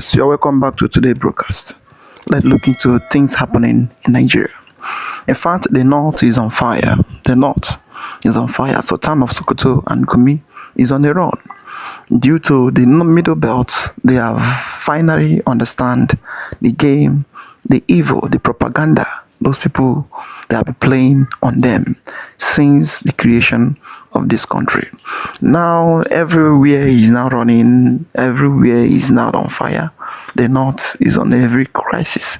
So you're welcome back to today's broadcast. Let's look into things happening in Nigeria. In fact, the north is on fire. The north is on fire. Sultan of Sokoto and Gumi is on the run. Due to the middle belt, they have finally understand the game, the evil, the propaganda. Those people, they have been playing on them since the creation of this country. Now, everywhere is now running. Everywhere is now on fire. The north is on every crisis.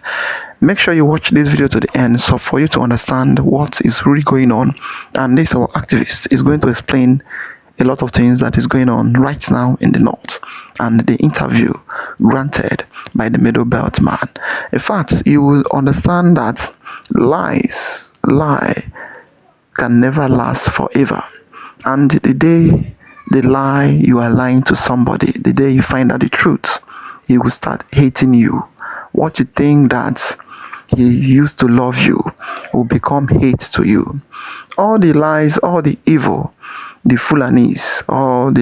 Make sure you watch this video to the end so for you to understand what is really going on. And this our activist is going to explain a lot of things that is going on right now in the north and the interview granted by the middle belt man. In fact, you will understand that lie can never last forever. And the day the lie, you are lying to somebody, the day you find out the truth, he will start hating you. What you think that he used to love you will become hate to you. All the lies, all the evil, the Fulanis, all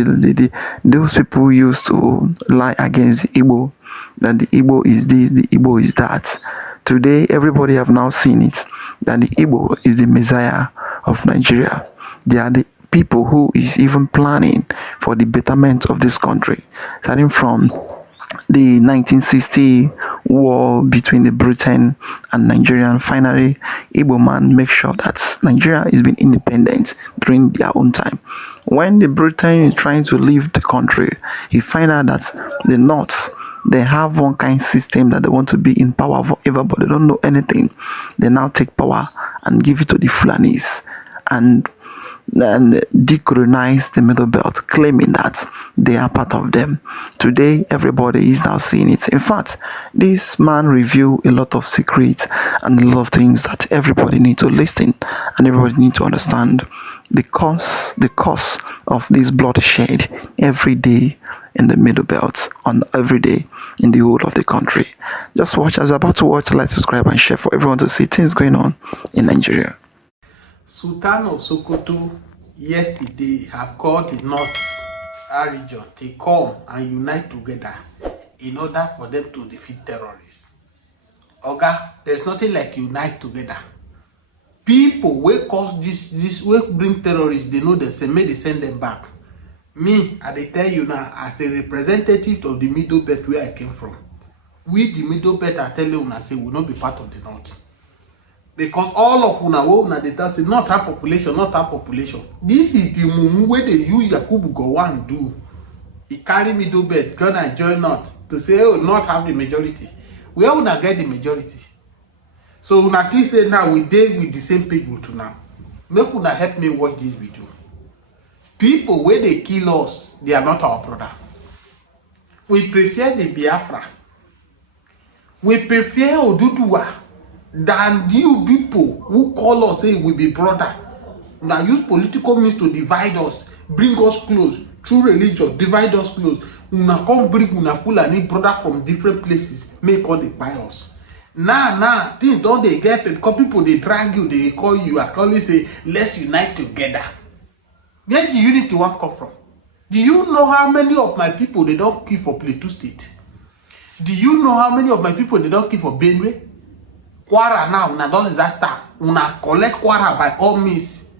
those people used to lie against the Igbo, that the Igbo is this, the Igbo is that. Today, everybody have now seen it, that the Igbo is the Messiah of Nigeria. They are the people who is even planning for the betterment of this country, starting from the 1960 war between the Britain and Nigeria. Finally, Igbo man make sure that Nigeria is being independent during their own time. When the Britain is trying to leave the country, he find out that the North, they have one kind of system that they want to be in power forever, but they don't know anything. They now take power and give it to the Fulanis and decolonize the middle belt, claiming that they are part of them. Today, everybody is now seeing it. In fact, this man revealed a lot of secrets and a lot of things that everybody need to listen and everybody need to understand. The cause of this bloodshed every day in the middle belt, on every day in the whole of the country. Just watch. As you're about to watch, like, subscribe and share for everyone to see things going on in Nigeria. Sultan of Sokoto yesterday have called the North region to come and unite together in order for them to defeat terrorists. Oga, there's nothing like unite together. People will cause this will bring terrorists, they know the same, may they send them back. Me, I tell you now, as a representative of the middle belt where I came from, we the middle belt, I tell you now, say will not be part of the North. Because all of una they say not our population, not our population. This is the mumu where they use Yakubu go and do. He carry middle belt, gonna join not to say oh not have the majority. Where una get the majority? So una say now we deal with the same people to now. Make una help me watch this video. People where they kill us, they are not our brother. We prefer the Biafra. We prefer Oduduwa than you people who call us say we be brother. Now use political means to divide us, bring us close through religion, divide us close. Una come bring una Fulani brother from different places, make all the buy us. Now things don't they get because people they drag you, they call you, I call you say let's unite together. Where the unity one come from? Do you know how many of my people they don't kill for Plateau State? Do you know how many of my people they don't kill for Benue? Kwara now, una does disaster. Una collect Kwara by all means.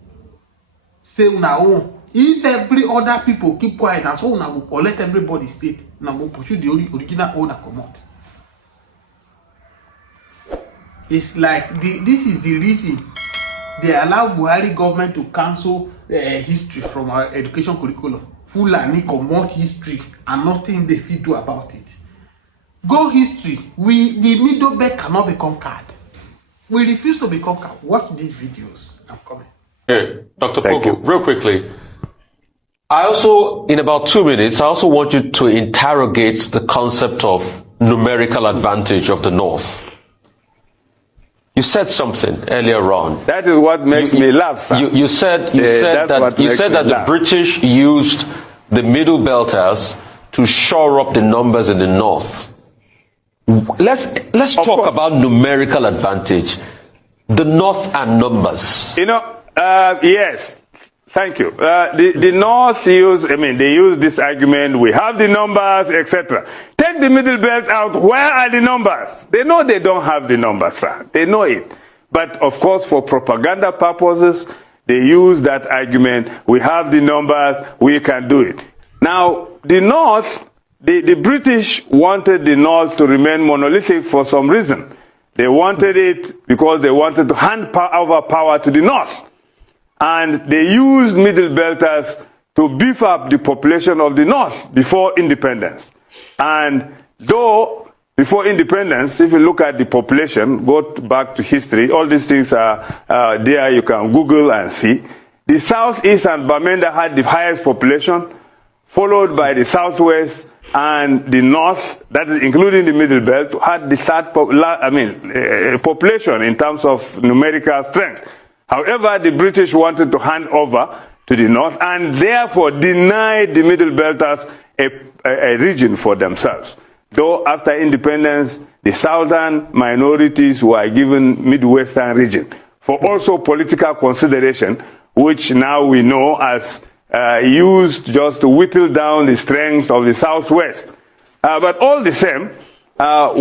Say una own. If every other people keep quiet, and so una will collect everybody's state. Una will pursue the original owner come out. It's like this is the reason they allow Buhari government to cancel history from our education curriculum. Fulani commot history and nothing they fit do about it. Go history. The middle belt cannot be conquered. We refuse to be conquered. Watch these videos. I'm coming. Here, Dr. Pogo, real quickly. I also, in about 2 minutes, I also want you to interrogate the concept of numerical advantage of the North. You said something earlier on. That is what makes me laugh, sir. You said that the British used the middle belters to shore up the numbers in the North. Let's talk about numerical advantage. The North and numbers. You know, yes. Thank you. The North they use this argument, we have the numbers, etc. Take the middle belt out, where are the numbers? They know they don't have the numbers, sir. They know it. But of course, for propaganda purposes, they use that argument, we have the numbers, we can do it. Now, the North, the British wanted the North to remain monolithic for some reason. They wanted it because they wanted to hand over power to the North. And they used middle belters to beef up the population of the North before independence. And though before independence, if you look at the population, go back to history, all these things are there, you can Google and see. The Southeast and Bamenda had the highest population, followed by the Southwest and the North, that is including the middle belt, had the third population in terms of numerical strength. However, the British wanted to hand over to the North and therefore denied the middle belters a region for themselves. Though after independence, the southern minorities were given Midwestern region for also political consideration, which now we know as used just to whittle down the strength of the Southwest. But all the same,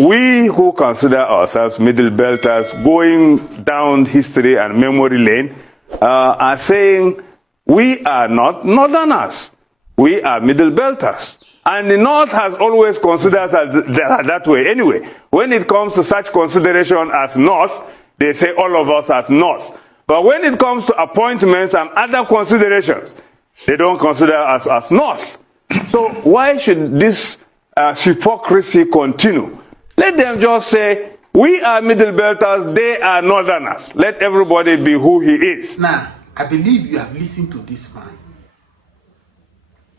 we who consider ourselves middle belters going down history and memory lane are saying we are not northerners. We are middle belters. And the North has always considered us that way anyway. When it comes to such consideration as North, they say all of us as North. But when it comes to appointments and other considerations, they don't consider us as North. So why should this hypocrisy continue? Let them just say, we are middle belters, they are northerners. Let everybody be who he is. Now, I believe you have listened to this man.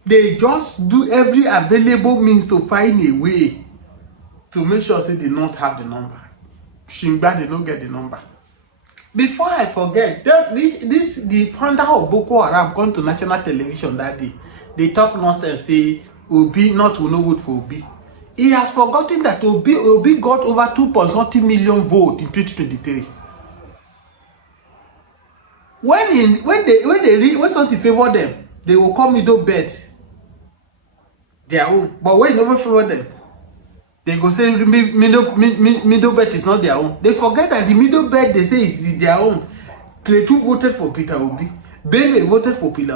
They just do every available means to find a way to make sure they do not have the number. Shimba, they don't get the number. Before I forget, the founder of Boko Haram come to national television that day. They talk nonsense, say Obi not will no vote for Obi. He has forgotten that Obi got over 2.something million votes in 2023. When something favor them, they will call middle bet their own. But when never favor them, they go say middle bet is not their own. They forget that the middle bet they say is their own. Kletu voted for Peter Obi. Bene voted for Peter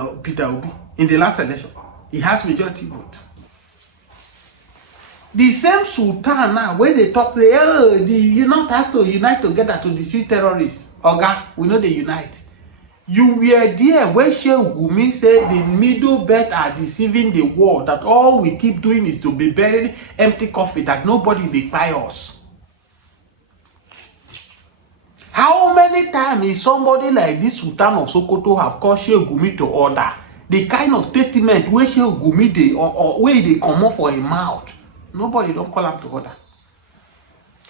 Obi in the last election. He has majority vote. The same Sultan now, when they talk, say, oh, the North has to unite together to defeat terrorists. Oga, we know they unite. You were there when Sheikh Gumi said the middle belt are deceiving the world, that all we keep doing is to be buried empty coffee, that nobody will buy us. How many times is somebody like this Sultan of Sokoto have called Sheikh Gumi to order? The kind of statement where Sheikh Gumi they or where they come up for a mouth. Nobody don't call him to order.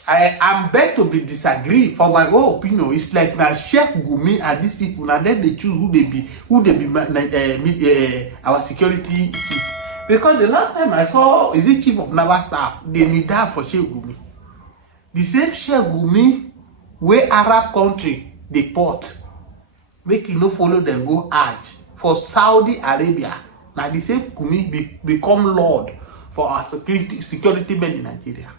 I am bet to be disagree for my own opinion. It's like now Sheikh Gumi and these people, and then they choose who they be our security chief. Because the last time I saw is the chief of naval staff, they need that for Sheikh Gumi. The same Sheikh Gumi where Arab country they port, make you no follow them go Hajj for Saudi Arabia. Now the same Gumi become Lord for our security men in Nigeria.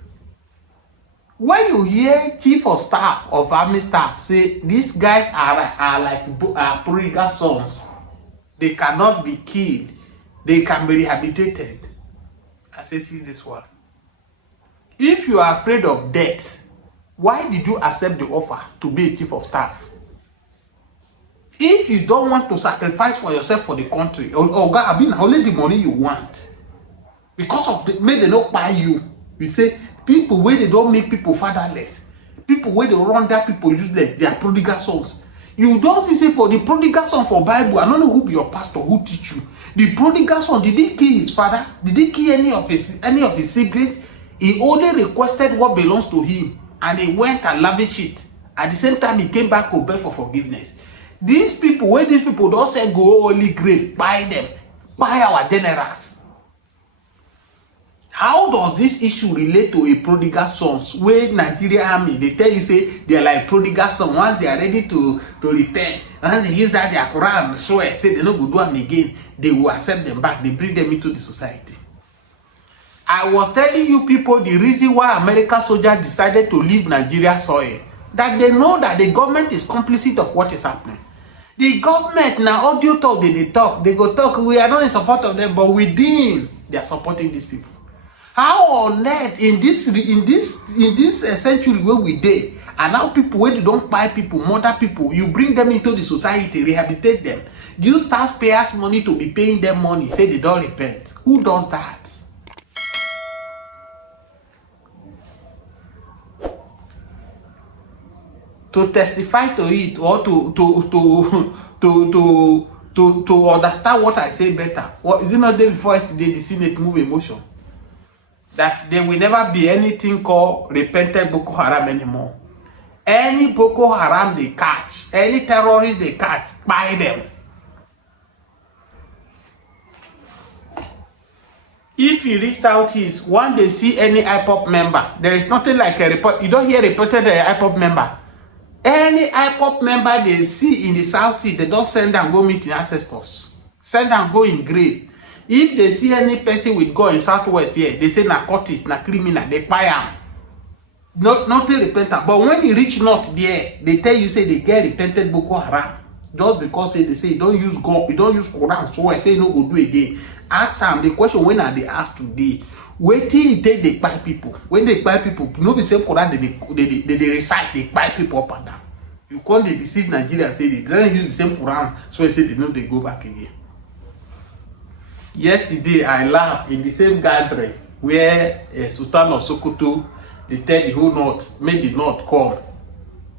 When you hear chief of staff of army staff say these guys are like prodigal sons, they cannot be killed, they can be rehabilitated. I say, see this one. If you are afraid of death, why did you accept the offer to be a chief of staff? If you don't want to sacrifice for yourself for the country, or God, I mean, only the money you want, because of the may they not buy you. We say people where they don't make people fatherless, people where they run that people useless, they are prodigal sons. You don't see say for the prodigal son for Bible, I don't know who be your pastor who teach you. The prodigal son, did he kill his father? Did he kill any of his siblings? He only requested what belongs to him, and he went and lavished it. At the same time, he came back to beg for forgiveness. These people, when these people don't say go holy grave, buy them, buy our generals. How does this issue relate to a prodigal sons? Where Nigeria army, they tell you say they're like prodigal sons. Once they are ready to repent, once they use that their Quran, swear, say they no go do them again, they will accept them back. They bring them into the society. I was telling you people the reason why American soldiers decided to leave Nigeria soil, that they know that the government is complicit of what is happening. The government now audio talk, they talk, they go talk, we are not in support of them, but within they are supporting these people. How on earth in this century where we dey, and now people where they don't buy people, murder people, you bring them into the society, rehabilitate them, use taxpayers' money to be paying them money, say they don't repent. Who does that? To testify to it or to understand what I say better. What is it not there before yesterday the Senate move a motion that there will never be anything called repented Boko Haram anymore. Any Boko Haram they catch, any terrorist they catch, buy them. If you reach Southeast, when they see any IPOP member, there is nothing like a report. You don't hear reported IPOP member. Any IPOP member they see in the Southeast, they don't send and go meet the ancestors. Send and go in grave. If they see any person with God in Southwest here, they say narcotics, na criminal, they buy them. Nothing repentant. But when you reach North there, they tell you say they get repented Boko Haram. Just because they say you don't use God, you don't use Quran, so I say no go do again. Ask them the question when are they asked today? Wait till you take the buy people. When they buy people, no be same Quran they recite, they buy people up and down. You call they deceive Nigeria, say they don't use the same Quran, so I say they know they go back again. Yesterday I laughed in the same gathering where Sultan of Sokoto, they tell the whole North, may the North come,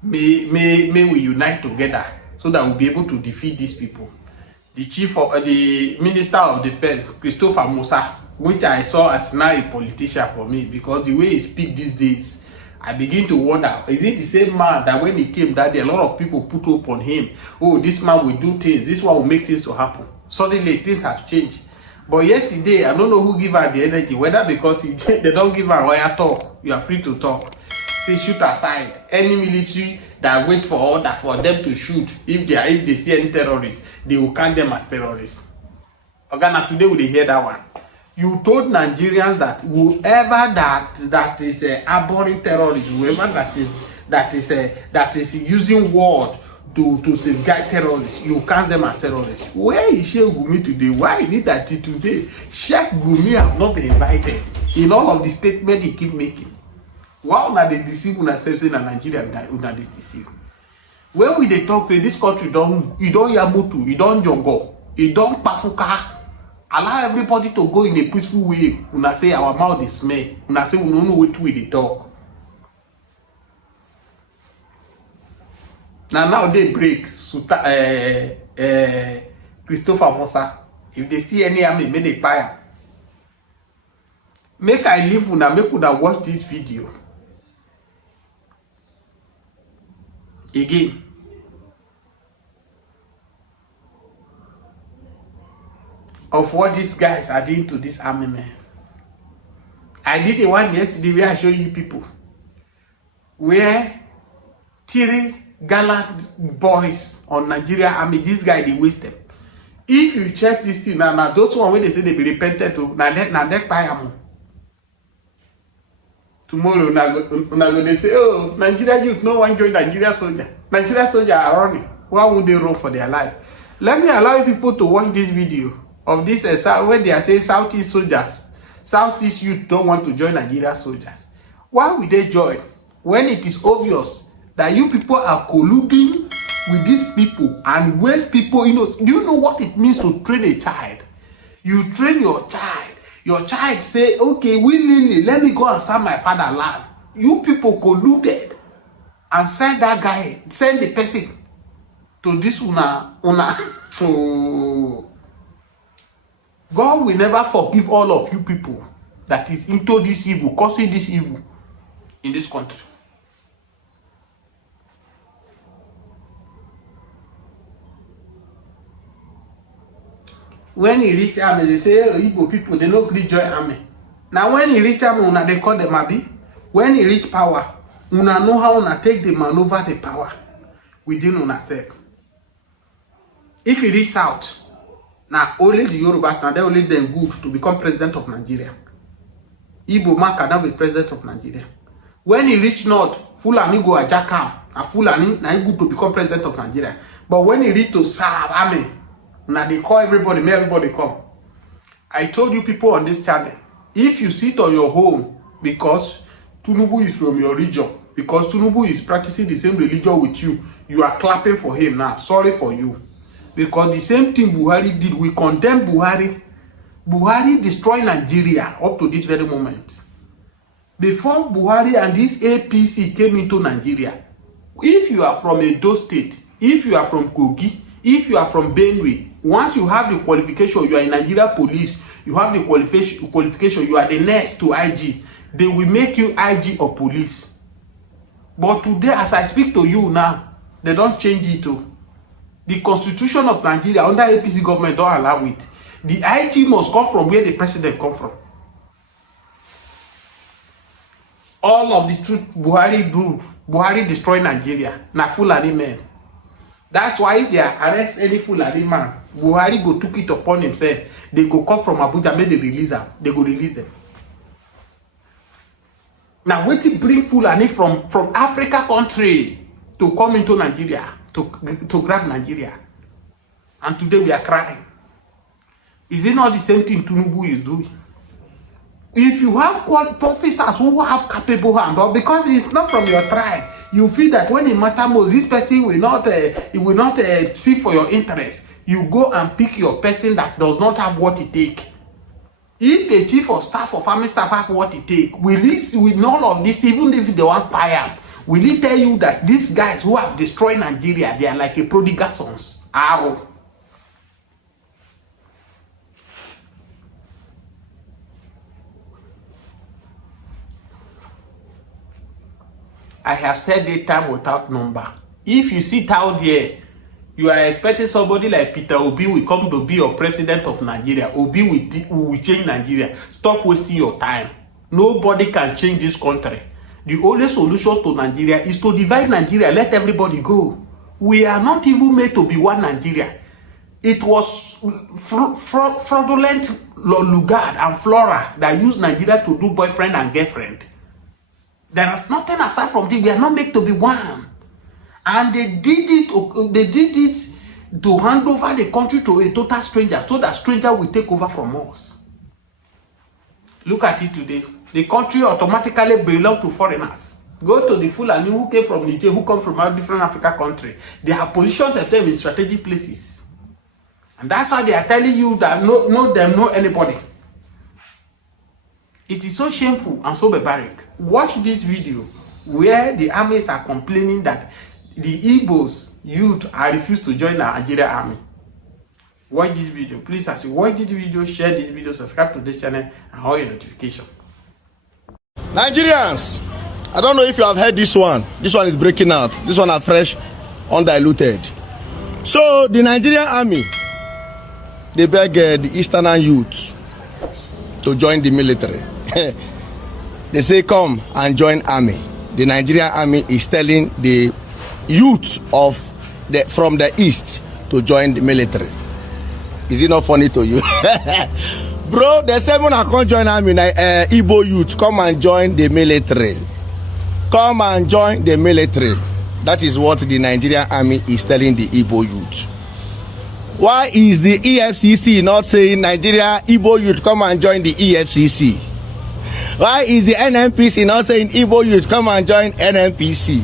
may we unite together so that we'll be able to defeat these people. The chief of the Minister of Defense, Christopher Musa, which I saw as now a politician for me, because the way he speaks these days, I begin to wonder, is it the same man that when he came that day, a lot of people put hope on him? Oh, this man will do things, this one will make things to happen. Suddenly things have changed. But yesterday, I don't know who give her the energy, whether because they don't give her wire talk, you are free to talk. Say shoot aside. Any military that wait for order for them to shoot, if they see any terrorists, they will count them as terrorists. Ogana, today we hear that one. You told Nigerians that whoever that is abhorring terrorism, whoever that is using word to safeguard terrorists, you count them as terrorists. Where is Sheikh Gumi today? Why is it that today Sheikh Gumi have not been invited in all of the statements he keep making? Why una they deceive una self say na Nigeria una dey deceive? When we dey talk say this country don't yamutu, you don't jongo, you don't pafuka, allow everybody to go in a peaceful way. Una say our mouth is smell. Una say we don't know what we dey talk. Now they break Christopher Musa. If they see any army, may they fire. Make I leave una, make una watch this video again. Of what these guys are doing to this army man. I did a one yesterday where I show you people where 3 gallant boys on Nigeria army, this guy they waste them. If you check this thing now, those one when they say they be repented to, now that pay tomorrow now they say, oh, Nigeria youth no one join Nigeria soldier. Nigeria soldier are running. Why would they run for their life? Let me allow people to watch this video of this where they are saying Southeast soldiers, Southeast youth don't want to join Nigeria soldiers. Why would they join when it is obvious that you people are colluding with these people and waste people? You know, do you know what it means to train a child? You train your child. Your child say, okay, willingly, let me go and serve my fatherland. You people colluded and send that guy, send the person to this una. So God will never forgive all of you people that is into this evil, causing this evil in this country. When he reach army, they say, oh, Igbo people, they don't really join army. Now when he reach am, una they call them abi. When he reach power, una know how una take the maneuver the power within una self. If he reach south, now only the Yorubas, now they only them good to become president of Nigeria. Igbo man cannot be president of Nigeria. When he reach north, Fulani go attack him, and Fulani now good to become president of Nigeria. But when he reach to South Army, now they call everybody, may everybody come. I told you people on this channel, if you sit on your home because Tinubu is from your region, because Tinubu is practicing the same religion with you, you are clapping for him now. Sorry for you. Because the same thing Buhari did, we condemn Buhari. Buhari destroyed Nigeria up to this very moment. Before Buhari and this APC came into Nigeria, if you are from Edo State, if you are from Kogi, if you are from Benue, once you have the qualification, you are in Nigeria police, you have the qualification, you are the next to IG, they will make you IG or police. But today, as I speak to you now, they don't change it too. The constitution of Nigeria under APC government don't allow it. The IG must come from where the president come from. All of the truth Buhari do, Buhari destroy Nigeria. Na Fulani men. That's why if they arrest any Fulani man, Buhari go took it upon himself. They go come from Abuja, make they release them. They go release them. Now wait to bring Fulani from Africa country to come into Nigeria, to grab Nigeria. And today we are crying. Is it not the same thing Tinubu is doing? If you have officers who have capable hand, or because it's not from your tribe, you feel that when it matters most, this person will not speak for your interest. You go and pick your person that does not have what it takes. If a chief of staff or family staff have what it takes, will he, with none of this, even if they want fire, will he tell you that these guys who have destroyed Nigeria, they are like a prodigal sons? Arrow. I have said it time without number. If you sit out there, you are expecting somebody like Peter Obi will come to be your president of Nigeria. Obi will change Nigeria. Stop wasting your time. Nobody can change this country. The only solution to Nigeria is to divide Nigeria. Let everybody go. We are not even made to be one Nigeria. It was fraudulent Lugard and Flora that used Nigeria to do boyfriend and girlfriend. There is nothing aside from this. We are not made to be one. And they did it to hand over the country to a total stranger, so that stranger will take over from us. Look at it today. The country automatically belongs to foreigners. Go to the Fulani who came from Niger, who come from a different African country. They have positions of them in strategic places. And that's why they are telling you that know them, know anybody. It is so shameful and so barbaric. Watch this video where the armies are complaining that the Igbos youth are refused to join the Nigeria army. Watch this video. Please, as you watch this video, share this video, subscribe to this channel, and hold your notification. Nigerians, I don't know if you have heard this one. This one is breaking out. This one are fresh, undiluted. So the Nigerian army, they beg the Eastern youth to join the military. They say come and join army. The Nigerian army is telling the youth from the east to join the military. Is it not funny to you? Bro, the seven I can't join army. Igbo youth, come and join the military. Come and join the military. That is what the Nigerian army is telling the Igbo youth. Why is the EFCC not saying Nigeria Igbo youth come and join the EFCC? Why is the NNPC not saying Igbo youth come and join NNPC?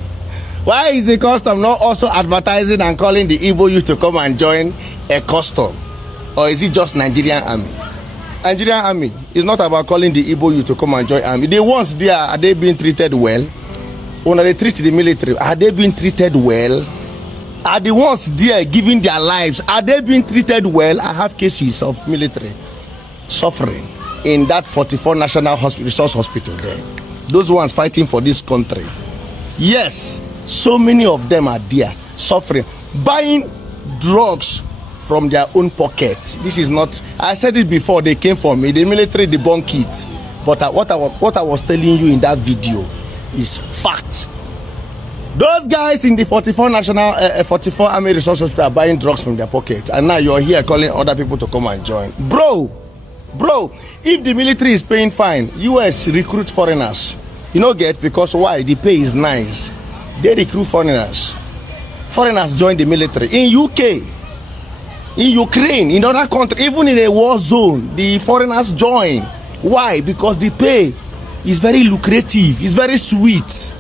Why is the custom not also advertising and calling the Igbo youth to come and join a custom? Or is it just Nigerian army? Nigerian army is not about calling the Igbo youth to come and join army. The ones there, are they being treated well? When they treat the military, are they being treated well? Are the ones there giving their lives, are they being treated well? I have cases of military suffering in that 44 National Resource Hospital there. Those ones fighting for this country. Yes, so many of them are there suffering, buying drugs from their own pocket. This is not, I said it before, they came for me, the military debunk it. But what I was telling you in that video is fact. Those guys in the 44 Army Resource Hospital are buying drugs from their pocket, and now you're here calling other people to come and join. Bro, if the military is paying fine, US recruit foreigners. You know, because why? The pay is nice. They recruit foreigners. Foreigners join the military. In UK, in Ukraine, in other countries, even in a war zone, the foreigners join. Why? Because the pay is very lucrative, it's very sweet.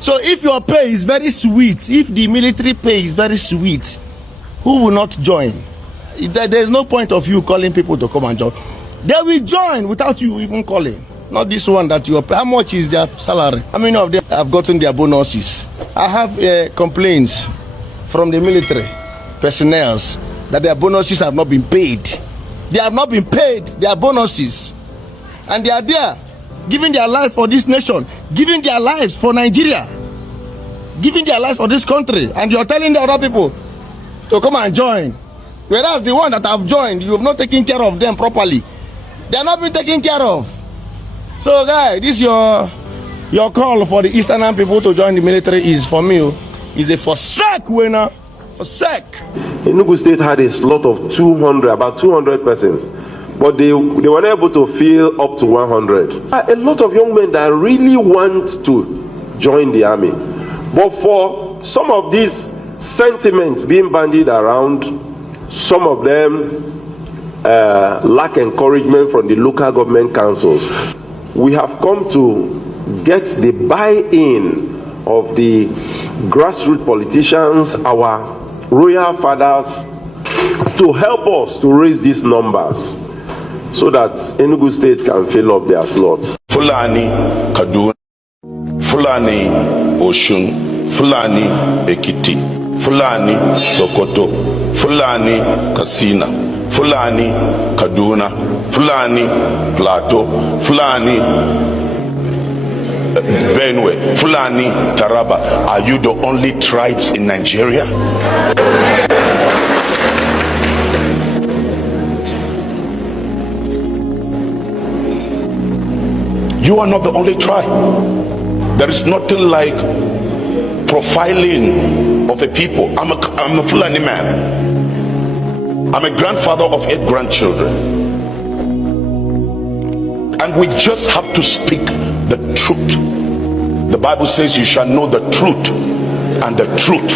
So if your pay is very sweet, if the military pay is very sweet, who will not join? There's no point of you calling people to come and join. They will join without you even calling. Not this one that you pay. How much is their salary? How many of them have gotten their bonuses? I have complaints from the military personnel that their bonuses have not been paid. They have not been paid their bonuses. And they are there, giving their life for this nation, giving their lives for Nigeria, giving their life for this country, and you're telling the other people to come and join. Whereas the one that have joined, you have not taken care of them properly. They are not being taken care of. So guys, this your call for the Eastern people to join the military is, for me, is a forsake winner. Forsake. Enugu State had a slot of about 200 persons. But they were not able to fill up to 100. A lot of young men that really want to join the army. But for some of these sentiments being bandied around, some of them lack encouragement from the local government councils. We have come to get the buy-in of the grassroots politicians, our royal fathers, to help us to raise these numbers, so that Enugu State can fill up their slots. Fulani Kaduna, Fulani Oshun, Fulani Ekiti, Fulani Sokoto, Fulani Katsina, Fulani Kaduna, Fulani Plateau, Fulani Benue, Fulani Taraba. Are you the only tribes in Nigeria? You are not the only tribe. There is nothing like profiling of a people. I'm a Fulani man. I'm a grandfather of 8 grandchildren. And we just have to speak the truth. The Bible says you shall know the truth, and the truth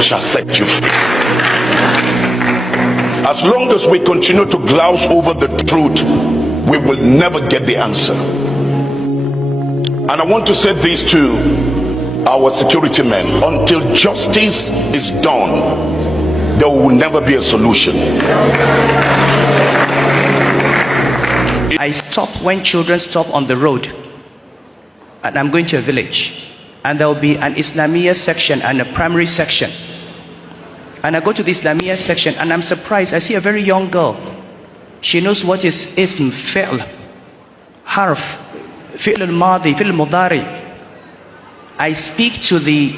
shall set you free. As long as we continue to glouse over the truth, we will never get the answer. And I want to say this to our security men: until justice is done, there will never be a solution. I stop when children stop on the road, and I'm going to a village, and there will be an Islamia section and a primary section. And I go to the Islamia section, and I'm surprised. I see a very young girl. She knows what is ism, fi'l, harf, fi'l al-madi, fi'l al-mudari. I speak to the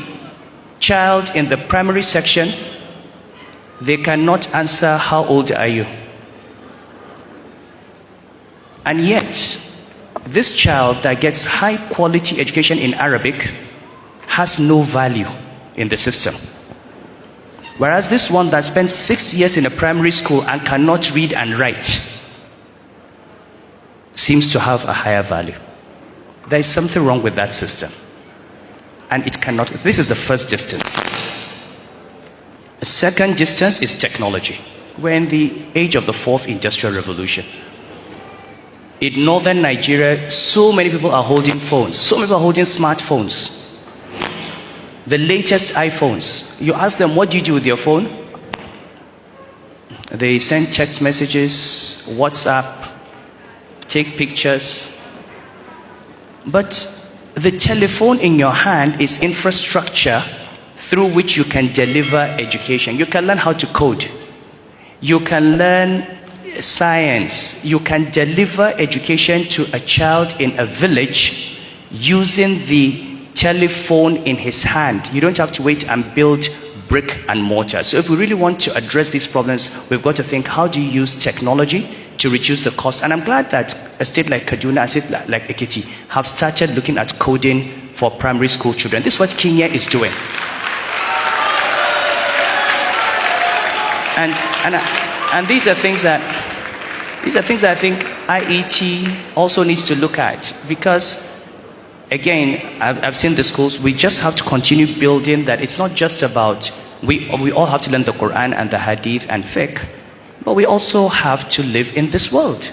child in the primary section. They cannot answer, how old are you? And yet, this child that gets high quality education in Arabic has no value in the system. Whereas this one that spent 6 years in a primary school and cannot read and write seems to have a higher value. There is something wrong with that system. And it cannot. This is the first distance. The second distance is technology. We're in the age of the 4th industrial revolution. In northern Nigeria, so many people are holding phones. So many people are holding smartphones. The latest iPhones. You ask them, what do you do with your phone? They send text messages, WhatsApp, take pictures. But the telephone in your hand is infrastructure through which you can deliver education. You can learn how to code. You can learn science. You can deliver education to a child in a village using the telephone in his hand. You don't have to wait and build brick and mortar. So if we really want to address these problems, we've got to think, how do you use technology to reduce the cost? And I'm glad that a state like Kaduna, a state like Ekiti have started looking at coding for primary school children. This is what Kenya is doing. And these are things that I think IET also needs to look at, because again, I've seen the schools. We just have to continue building that. It's not just about we all have to learn the Quran and the Hadith and fiqh, but we also have to live in this world.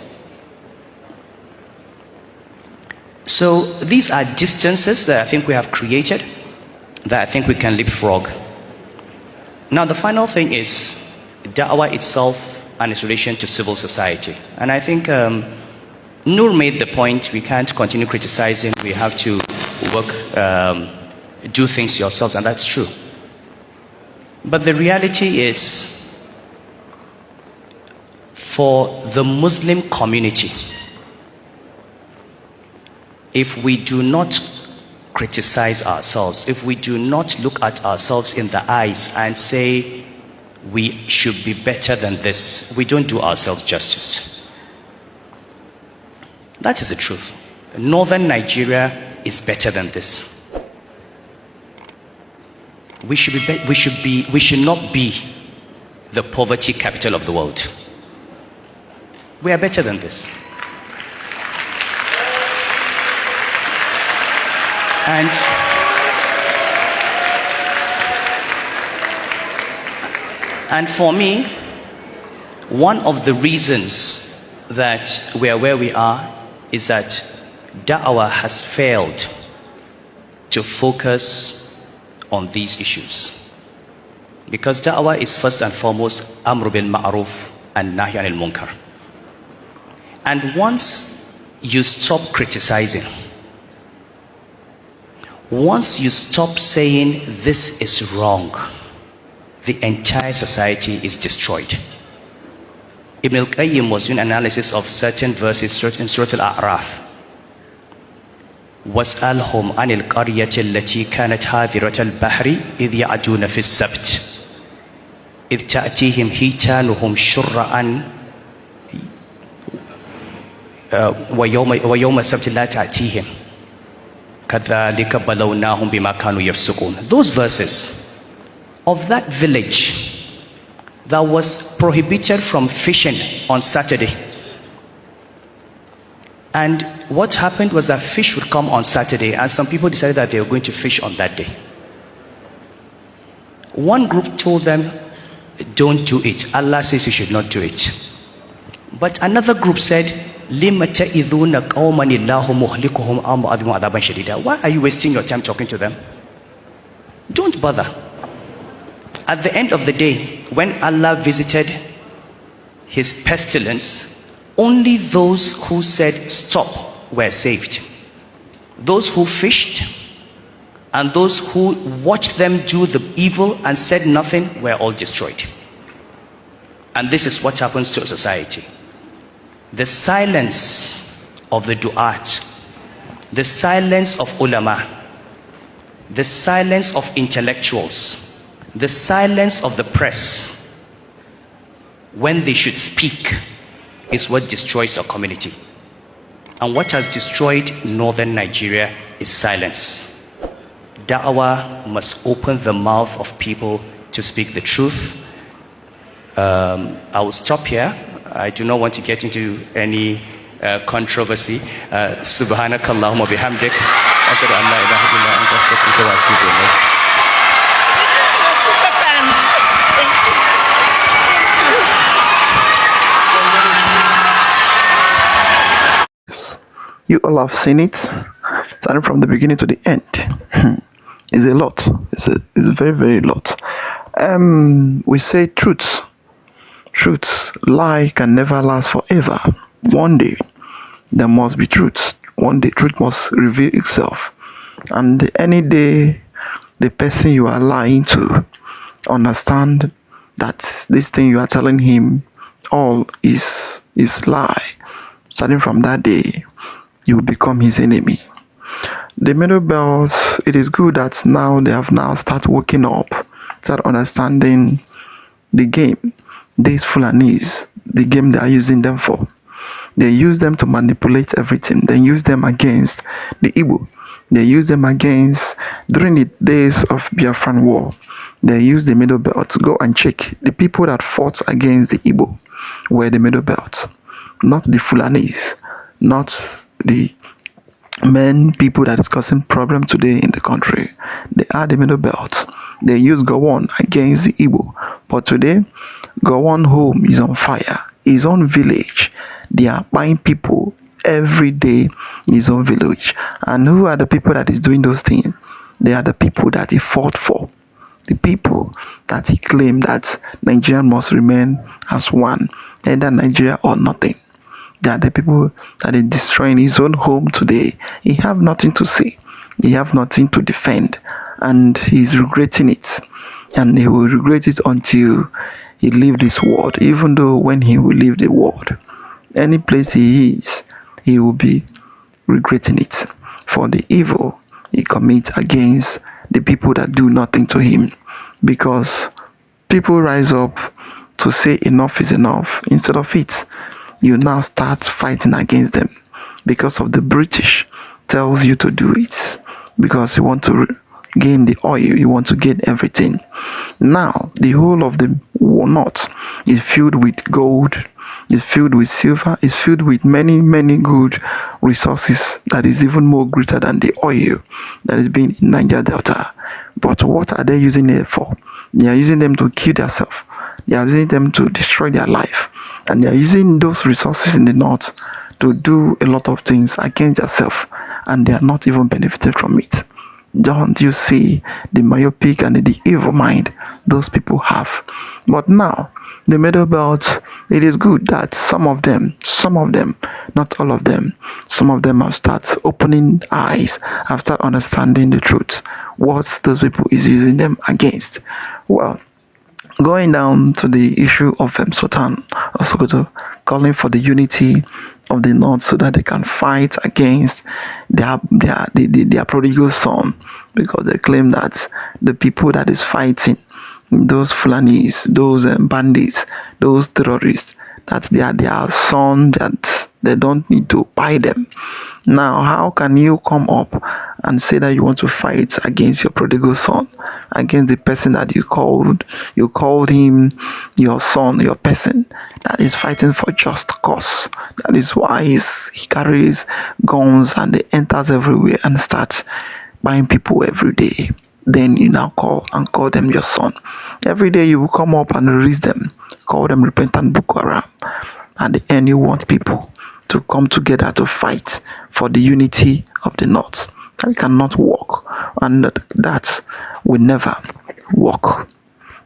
So these are distances that I think we have created, that I think we can leapfrog. Now the final thing is da'wah itself and its relation to civil society. And I think Noor made the point, we can't continue criticizing, we have to work, do things yourselves, and that's true. But the reality is, for the Muslim community, if we do not criticize ourselves, if we do not look at ourselves in the eyes and say we should be better than this, we don't do ourselves justice. That is the truth. Northern Nigeria is better than this. We should not be the poverty capital of the world. We are better than this. And for me, one of the reasons that we are where we are is that da'wah has failed to focus on these issues. Because da'wah is first and foremost amr bil ma'ruf and nahy anil munkar. And once you stop criticizing, once you stop saying this is wrong, the entire society is destroyed. Ibn al-Qayyim was doing analysis of certain verses in Surah Al-A'raf. وَاسْأَلْهُمْ عَنِ الْقَرْيَةِ الَّتِي كَانَتْ حَاذِرَةَ الْبَحْرِ إِذْ يَعْدُونَ فِي السَّبْتِ إِذْ تَأْتِيهِمْ حِيتَانُهُمْ شُرَّعًا وَيَوْمَ السَّبْتِ لَا تَأْتِيهِمْ كَذَلِكَ بَلَوْنَاهُمْ بِمَا كَانُوا يَفْسُقُونَ. Those verses of that village that was prohibited from fishing on Saturday. And what happened was that fish would come on Saturday, and some people decided that they were going to fish on that day. One group told them, don't do it. Allah says you should not do it. But another group said, why are you wasting your time talking to them? Don't bother. At the end of the day, when Allah visited his pestilence, only those who said stop were saved. Those who fished and those who watched them do the evil and said nothing were all destroyed. And this is what happens to a society. The silence of the du'at, the silence of ulama, the silence of intellectuals, the silence of the press when they should speak is what destroys our community. And what has destroyed northern Nigeria is silence. Da'wah must open the mouth of people to speak the truth. I will stop here. I do not want to get into any controversy. Subhanakallahumma bihamdik. Ashhadu an la ilaha illa anta astaghfiruka wa atubu ilayk. You all have seen it, starting from the beginning to the end. It's a lot. It's very, very lot. We say truth. Lie can never last forever. One day, there must be truth. One day, truth must reveal itself. And any day, the person you are lying to understand that this thing you are telling him all is lie. Starting from that day, you will become his enemy. The middle belts, it is good that now they have now started waking up, start understanding the game. These Fulanis, the game they are using them for. They use them to manipulate everything. They use them against the Igbo. They use them against, during the days of Biafran war, they used the Middle Belt. Go and check. The people that fought against the Igbo were the Middle Belt, not the Fulanis, not the people that is causing problem today in the country. They are the Middle Belt. They use Gowon against the Igbo. But today, Gowon home is on fire. His own village, they are buying people every day in his own village. And who are the people that is doing those things? They are the people that he fought for. The people that he claimed that Nigeria must remain as one, either Nigeria or nothing. They are the people that is destroying his own home today. He have nothing to say. He have nothing to defend. And he's regretting it. And he will regret it until he leave this world. Even though when he will leave the world, any place he is, he will be regretting it for the evil he commits against the people that do nothing to him. Because people rise up to say enough is enough. Instead of it, you now start fighting against them because of the British tells you to do it, because you want to gain the oil, you want to gain everything. Now the whole of the north is filled with gold, is filled with silver, is filled with many good resources that is even more greater than the oil that is being in Niger Delta. But what are they using it for? They are using them to kill themselves. They are using them to destroy their life. And they are using those resources in the north to do a lot of things against themselves. And they are not even benefiting from it. Don't you see the myopic and the evil mind those people have? But now, the Middle Belt, it is good that some of them, not all of them, some of them have started opening eyes, have started understanding the truth, what those people is using them against. Well, going down to the issue of Sultan of Sokoto, calling for the unity of the North so that they can fight against their prodigal son, because they claim that the people that is fighting, those Fulanis, those bandits, those terrorists, that they are their son, that they don't need to buy them. Now, how can you come up and say that you want to fight against your prodigal son, against the person that you called him your son, your person that is fighting for just cause? That is why he carries guns and he enters everywhere and starts buying people every day. Then you now call them your son. Every day you will come up and release them, call them repentant Boko Haram. At the end, you want people to come together to fight for the unity of the North. That cannot work, and that will never work.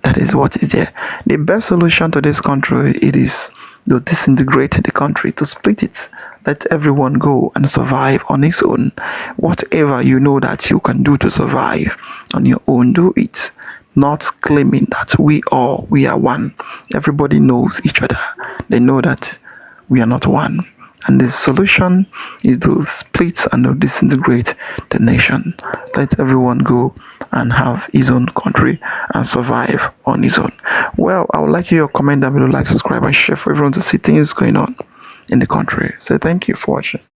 That is what is there. The best solution to this country, it is to disintegrate the country, to split it. Let everyone go and survive on its own. Whatever you know that you can do to survive on your own, do it. Not claiming that we are one. Everybody knows each other. They know that we are not one. And the solution is to split and to disintegrate the nation. Let everyone go and have his own country and survive on his own. Well, I would like you to comment down below, like, subscribe, and share for everyone to see things going on in the country. So thank you for watching.